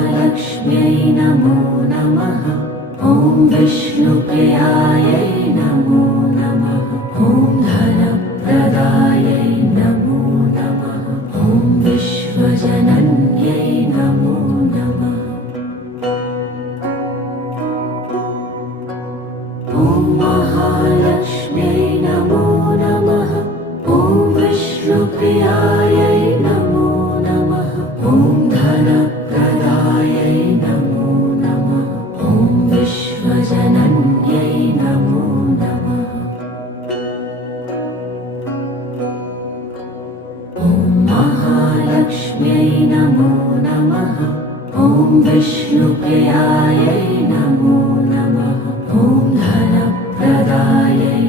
महालक्ष्म्यै नमो नमः। ॐ विष्णुप्रियायै नमो नमः। ॐ धनप्रदायै नमो नमः। ॐ विश्वजनन्यै नमो नमः। ॐ महालक्ष्म्यै नमो नमः। ॐ विष्णुप्रियायै नमो नमः। ॐ धनप्रदायै नमो नमः। ॐ विश्वजनन्यै नमो नमः। ॐ महालक्ष्म्यै नमो नमः। ॐ विष्णुप्रियायै नमो नमः। ॐ धनप्रदायै